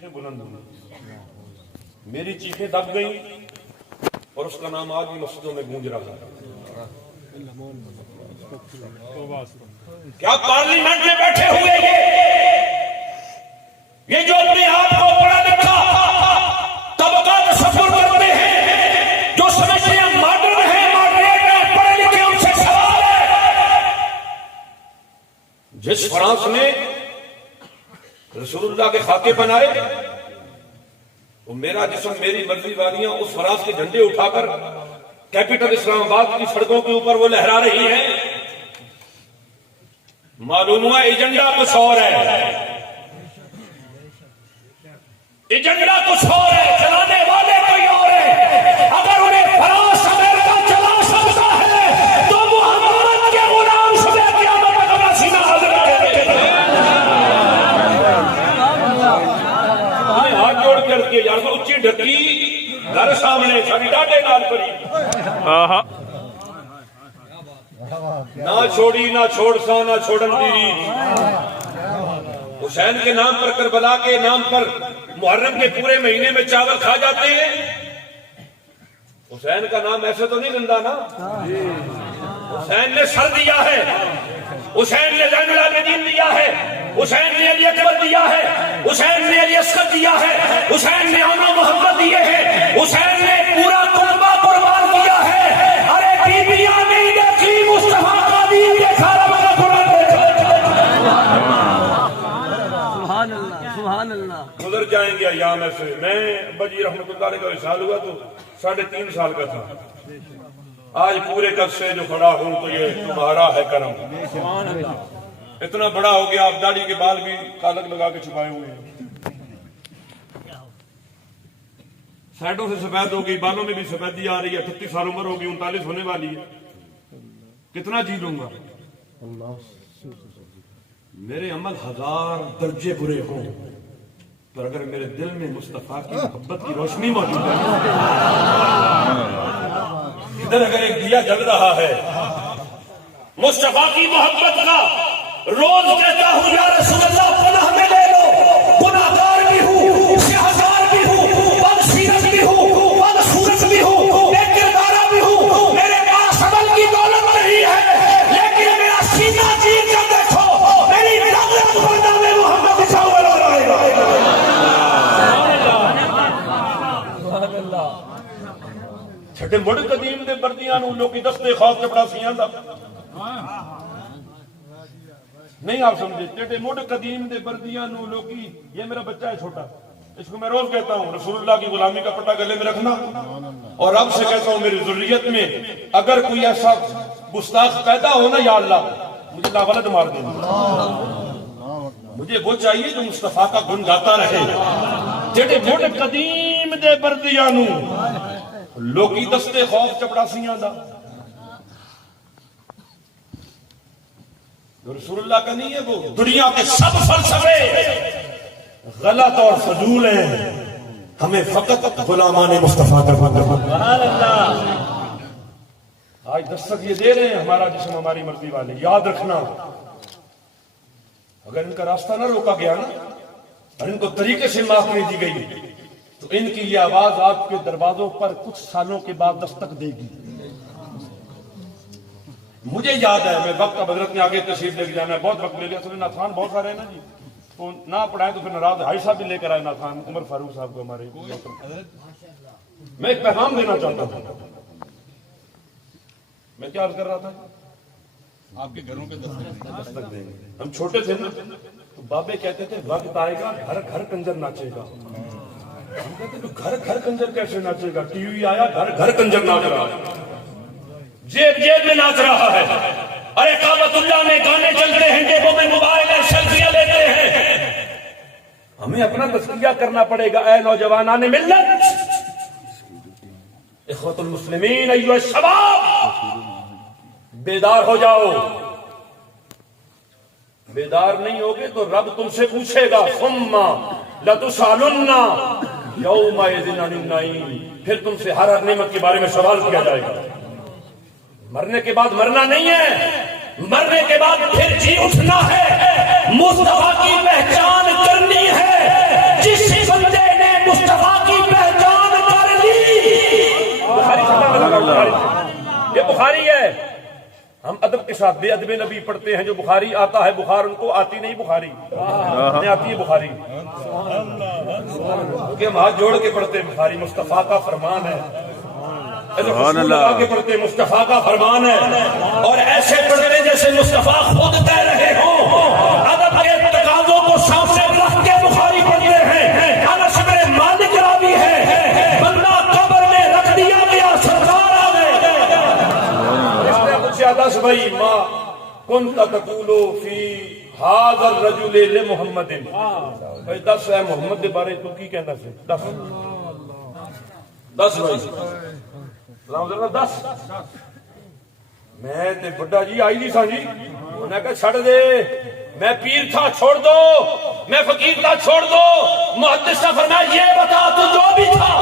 چیخیں بلند ہوئی، میری چیخیں دب گئیں اور اس کا نام آج بھی مسجدوں میں گونج رہا ہے۔ کیا پارلیمنٹ میں بیٹھے ہوئے یہ جو اپنے آپ کو پڑھا لکھا طبقہ تصور کرتے ہیں، جو سمجھتے ہیں ماڈرن ہیں، ماڈریٹ ہیں، پڑھے لکھے، ان سے سوال ہے جس فرانس نے رسول اللہ کے خاکے بنائے، وہ میرا جسم میری مرضی والیاں اس فرانس کے جھنڈے اٹھا کر کیپٹل اسلام آباد کی سڑکوں کے اوپر وہ لہرا رہی ہیں، معلوم ہوا ایجنڈا کچھ اور ہے، ایجنڈا کچھ اور ہے، چلانے والے کوئی اور ہے۔ اگر انہیں فرانس امریکہ چلا سکتا ہے تو محمد کے غلام شدہ قیامت تک اپنا سینہ حاضر رکھے۔ ہاتھ جوڑ کر کے یار اچھی ڈھکی گھر سامنے ساری ڈاٹے نال پڑی، نہ چھوڑی نہ چھوڑ سا نہ چھوڑن دی۔ حسین کے نام پر، کربلا کے نام پر محرم کے پورے مہینے میں چاول کھا جاتے ہیں۔ حسین کا نام ایسے تو نہیں زندہ نا، حسین نے سر دیا ہے، حسین نے زین العابدین دیا ہے، حسین نے علی اکبر دیا ہے، حسین نے علی اصغر دیا ہے، حسین نے عمر محمد دیے ہیں، حسین نے پورا کنبہ قربان کیا ہے۔ ارے بیویاں نہیں دیکھی، مصطفیٰ کا دین دیکھا، رب کا قرآن دیکھا۔ سبحان اللہ، سبحان اللہ۔ گزر جائیں گے ایام ایسے۔ میں ابا جی رحمۃ اللہ علیہ کا وصال ہوا تو 3.5 سال کا تھا، آج پورے قد سے جو کھڑا ہوں تو یہ تمہارا ہے کرم۔ اتنا بڑا ہو گیا، آپ داڑھی کے بال بھی کالک لگا کے چھپائے ہوئے ہیں، سائڈوں سے سفید ہو گئی، بالوں میں بھی سفیدی آ رہی ہے، 38 سال عمر ہوگی، 39 ہونے والی ہے، کتنا جی لوں گا؟ میرے عمل 1000 درجے برے ہوں، پر اگر میرے دل میں مصطفیٰ کی محبت کی روشنی موجود ہے، ادھر اگر ایک دیا جل رہا ہے مصطفیٰ کی محبت کا، روز کہتا ہوں یا رسول اللہ پناہ میں لے لو، گناہگار بھی ہوں، شہزار بھی ہوں، بدسیرت بھی ہوں، بدصورت بھی ہوں، بے کردارہ بھی ہوں، میرے پاس عمل کی دولت نہیں ہے، لیکن میرا سینہ چیر کر دیکھو، میری طاقت پر نام محمد لکھا ہوا رہے گا۔ چھٹے مڑ قدیم دے بردیاں نو لوکی دستے خوف چپڑا سیاں دا نہیں، آپ سمجھے؟ ٹیٹے موڈ قدیم دے بردیاں نو لوکی، یہ میرا بچہ ہے چھوٹا، اس کو میں روز کہتا ہوں رسول اللہ کی غلامی کا پٹا گلے میں رکھنا، اور رب سے کہتا ہوں میری ذریت میں اگر کوئی ایسا گستاخ پیدا ہو نا یا اللہ مجھے لاولد مار دینا، مجھے وہ چاہیے جو مصطفیٰ کا گن گاتا رہے۔ ٹیٹے موڈ قدیم دے بردیاں نو لوکی دستے خوف چپڑاسیاں دا، رسول اللہ کا نہیں ہے، وہ دنیا کے سب فلسفے غلط اور فضول ہیں، ہمیں فقط غلامان مصطفیٰ کا سبحان اللہ۔ آج دستک یہ دے رہے ہیں ہمارا جسم ہماری مرضی والے، یاد رکھنا اگر ان کا راستہ نہ روکا گیا نا اور ان کو طریقے سے معاف نہیں دی گئی تو ان کی یہ آواز آپ کے دروازوں پر کچھ سالوں کے بعد دستک دے گی۔ مجھے یاد ہے، میں وقت اب حضرت نے آگے تشریف لے کے جانا ہے، بہت وقت لے لیا، اصل ناتھان بہت سارے ہیں نا جی، تو نہ پڑھائیں تو پھر ناراض، حاج صاحب بھی لے کر آئے ناتھان، عمر فاروق صاحب کو ہمارے۔ میں ایک پیغام دینا چاہتا ہوں، میں کیا عرض کر رہا تھا؟ آپ کے گھروں پہ دستک دیں گے۔ ہم چھوٹے تھے نا تو بابے کہتے تھے وقت آئے گا گھر گھر کنجر ناچے گا، ہم کہتے تھے گھر گھر کنجر کیسے ناچے گا؟ ٹی وی آیا گھر گھر کنجر ناچ رہا ہے، جیب جیب میں ناچ رہا ہے، ارے کعبۃ اللہ میں گانے چلتے ہیں، جیبوں میں موبائل ہے، سیلفیاں لیتے ہیں۔ ہمیں اپنا تزکیہ کرنا پڑے گا، اے نوجوانان ملت، اخوۃ المسلمین، ایھا الشباب، بیدار ہو جاؤ۔ بیدار نہیں ہوگے تو رب تم سے پوچھے گا ثم لتسألن یومئذ عن النعیم، پھر تم سے ہر نعمت کے بارے میں سوال کیا جائے گا۔ مرنے کے بعد مرنا نہیں ہے، مرنے کے بعد پھر جی اٹھنا ہے، مصطفیٰ کی پہچان کرنی ہے، جس بخاری ہے. ہم ادب کے ساتھ بے ادب نبی پڑھتے ہیں. جو بخاری آتا ہے بخار ان کو آتی نہیں بخاری, انہیں آتی ہے بخاری. کہ ہم ہاتھ جوڑ کے پڑھتے ہیں بخاری. مصطفیٰ کا فرمان ہے, سبحان اللہ کے پڑھتے مصطفیٰ کا فرمان ہے, اور ایسے پڑھتے جیسے مصطفیٰ خود کہہ رہے ہوں. ادب کے تقاضوں کو سامنے رکھ کے بخاری پڑھتے ہیں. انس بن مالک راوی ہے, بندہ قبر میں رکھ دیا گیا, سرکار آ گئے. اس نے پوچھا 10 بھائی ماں کنت تقول فی ھذا الرجل لمحمد, بھائی 10 ہے محمد کے بارے تو کی کہنا سے 10 بھائی 10 میں تے بڑا جی آئی نہیں سا جی, انہیں کہا چھڑ دے, میں پیر تھا چھوڑ دو, میں فقیر تھا چھوڑ دو. محدث نے فرمایا یہ بتا تو جو بھی تھا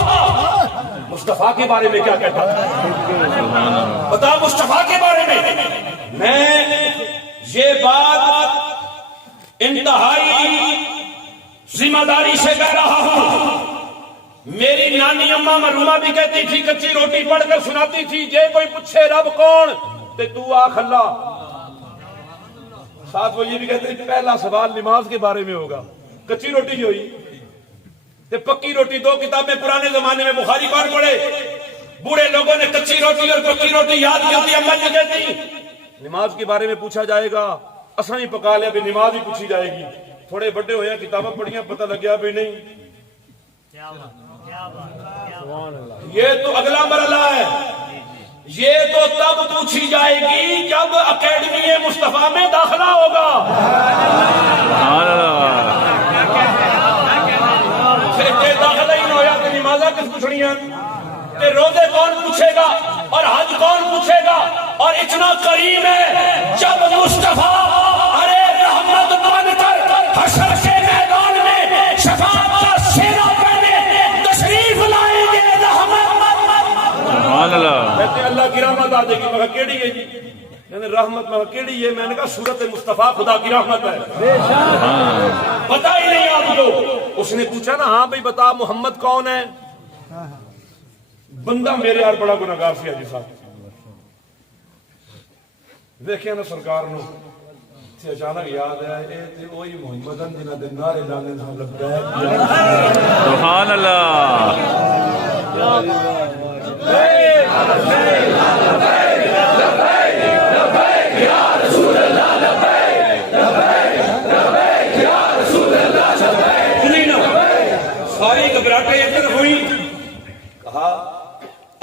مصطفیٰ کے بارے میں کیا کہتا تھا, بتا مصطفیٰ کے بارے میں. میں یہ بات انتہائی ذمہ داری سے کہہ رہا ہوں. میری نانی اماں مرحومہ بھی کہتی تھی, کچی روٹی پڑھ کر سناتی تھی, جے کوئی پوچھے رب کون تے تو آکھ اللہ. ساتھ وہ یہ بھی کہتے ہیں پہلا سوال نماز کے بارے میں ہوگا. کچی روٹی جو ہوئی تے پکی روٹی, 2 کتابیں پرانے زمانے میں بخاری کون پڑھے. بوڑھے لوگوں نے کچی روٹی اور پکی روٹی یاد کرتی, اماں یہ کہتی نماز کے بارے میں پوچھا جائے گا, اساں ہی پکا لیا بھی نماز ہی پوچھی جائے گی. تھوڑے بڑے ہوئے کتابیں پڑھیاں, پتہ لگ گیا بھی نہیں یہ تو اگلا مرحلہ ہے. یہ تو تب پوچھی جائے گی جب اکیڈمی مصطفیٰ میں داخلہ ہوگا. داخلہ ہی نہ ہویا تو نمازاں کس پوچھنیاں, تے روزے کون پوچھے گا اور حج کون پوچھے گا. اور اتنا کریم ہے جب مصطفیٰ ارے رحمت بن کر حشر کے میدان میں شفاعت کا سینہ پہنے تشریف لائیں گے. سبحان اللہ. کہتے اللہ کی رحمت آ جائے گی. میں کہا کیڑی ہے جی, یعنی رحمت میں کیڑی ہے. میں نے کہا سورت مصطفیٰ خدا کی رحمت ہے, پتہ ہی نہیں آپ کو. اس نے پوچھا نا ہاں بھائی بتا محمد کون ہے. بندہ میرے یار بڑا گناہگار سی جی صاحب. دیکھیں نا سرکار نو اچانک یاد ہے اے تے وہی محمد جنہاں دے نعرے لانے سن لبیک سبحان اللہ. ساری گھبراہٹیں ادھر ہوئی, کہا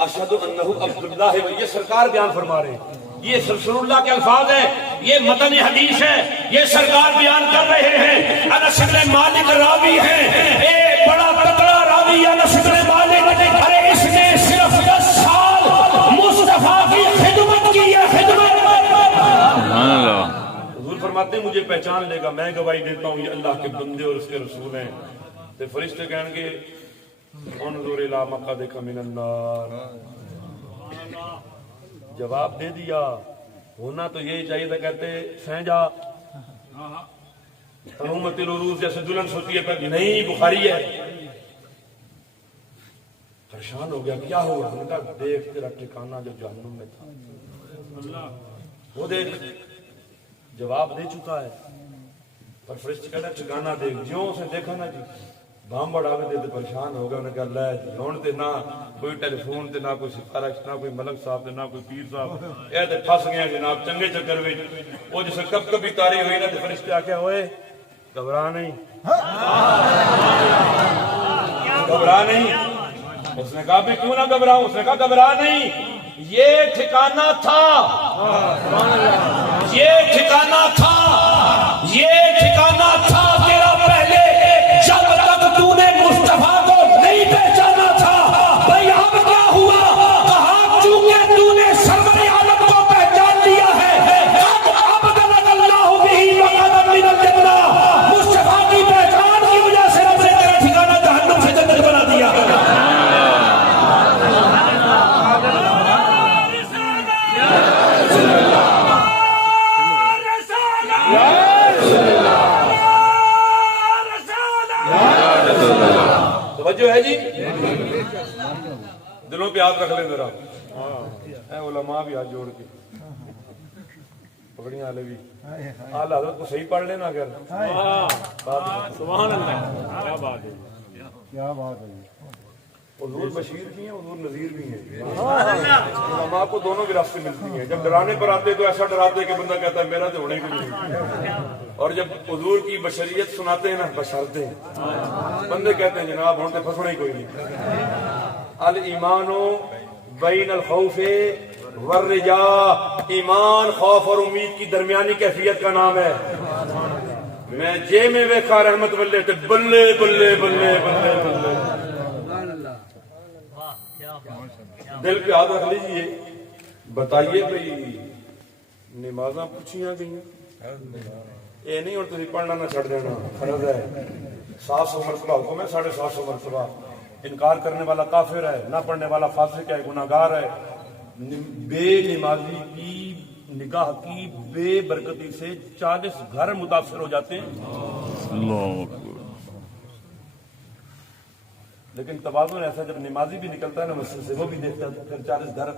اشہد انہ عبد اللہ. یہ سرکار بیان فرما رہے ہیں, یہ رسول اللہ کے الفاظ ہیں, یہ متن حدیث ہے, یہ سرکار بیان کر رہے ہیں. انس بن مالک راوی ہیں, اے بڑا تگڑا راوی انس بن مالک. ارے اس نے صرف 10 سال مصطفیٰ کی خدمت کی ہے, خدمت. سبحان اللہ. حضور فرماتے ہیں مجھے پہچان لے گا, میں گواہی دیتا ہوں یہ اللہ کے بندے اور اس کے رسول ہیں. تے فرشتے کہیں گے انظر الی مقعدک من النار. جواب دے دیا, ہونا تو یہی چاہیے تھا, کہتے سہیں جا تہمت العروج جیسے دلہن سوتی ہے پر نہیں بخاری ہے. پریشان ہو گیا کیا ہوا. ہم نے کہا دیکھ تیرا ٹھکانہ جو جہنم میں تھا وہ دیکھ, جواب دے چکا ہے. پر فرشتے کہتا ٹھکانہ دیکھ. جیوں اسے دیکھا نا جی بام بڑا دے تو پریشان ہو گیا. انہیں کہا لے جی ہون تے نہ کوئی ٹیلی فون تے نہ کوئی سفارش, نہ کوئی ملک صاحب تے نہ کوئی پیر صاحب, اے تے پھس گئے جناب چنگے چکر وچ. وہ جسے کب کبھی تاری ہوئی نا تے فرشتے آکھیا ہوئے گھبرا نہیں, گھبرا نہیں. اس نے کہا بھی کیوں نہ گھبراؤں. اس نے کہا گھبرا نہیں, یہ ٹھکانہ تھا, یہ ٹھکانہ تھا, یہ ٹھکانہ تھا تیرا پہلے جب تک تو نے مصطفیٰ کو نہیں پہچانا تھا. بھئی اب کیا ہوا, کہا چونکہ تو نے سرور عالم کو پہچان لیا ہے, اب ابدلک اللہ بہ مقعدا من الجنہ. مصطفیٰ کی پہچان کی وجہ سے رب نے تیرا ٹھکانہ جہنم سے جنت بنا دیا. توجہ ہے جی, دلوں پہ ہاتھ رکھ لیں ذرا. اے علماء بھی ہاتھ جوڑ کے پکڑیاں والے بھی اعلیٰ حضرت کو صحیح پڑھ لینا اگر سبحان اللہ، کیا بات ہے، کیا بات ہے. حضور بشیر بھی ہیں حضور نذیر بھی ہیں. علماء کو دونوں بھی راستے ملتی ہیں. جب ڈرانے پر آتے تو ایسا ڈراتے کہ بندہ کہتا ہے میرا تو ہونے کو نہیں، اور جب حضور کی بشریت سناتے ہیں نا بشرتے ہیں بندے کہتے ہیں جناب ہوں تو پھنسنا ہی کوئی نہیں. الایمان بین الخوف والرجاء، ایمان خوف اور امید کی درمیانی کیفیت کا نام ہے. میں جے میں ویکھا رحمت بلے تے بلے بلے بلے بلے بلے. دل پہ ہاتھ رکھ لیجیے. بتائیے بھائی نمازاں پوچھیاں گئیں یہ نہیں اور تھی پڑھنا نہ چھڑ دینا فرض ہے. 700 مرتبہ حکم ہے 750 مرتبہ. انکار کرنے والا کافر ہے، نہ پڑھنے والا فاسق ہے، گناہگار ہے. بے نمازی کی نگاہ کی بے برکتی سے 40 گھر متاثر ہو جاتے ہیں. لیکن توازن ایسا جب نمازی بھی نکلتا ہے نا مسجد سے وہ بھی دیکھتا ہے پھر 40 گھر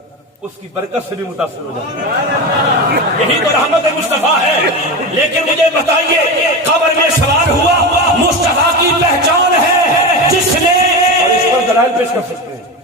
اس کی برکت سے بھی متاثر ہو جاتے ہیں. یہی تو رحمت مصطفیٰ ہے. لیکن مجھے بتائیے قبر میں سوال ہوا مصطفیٰ کی پہچان ہے جس نے اور اس پر دلائل پیش کر سکتے ہیں.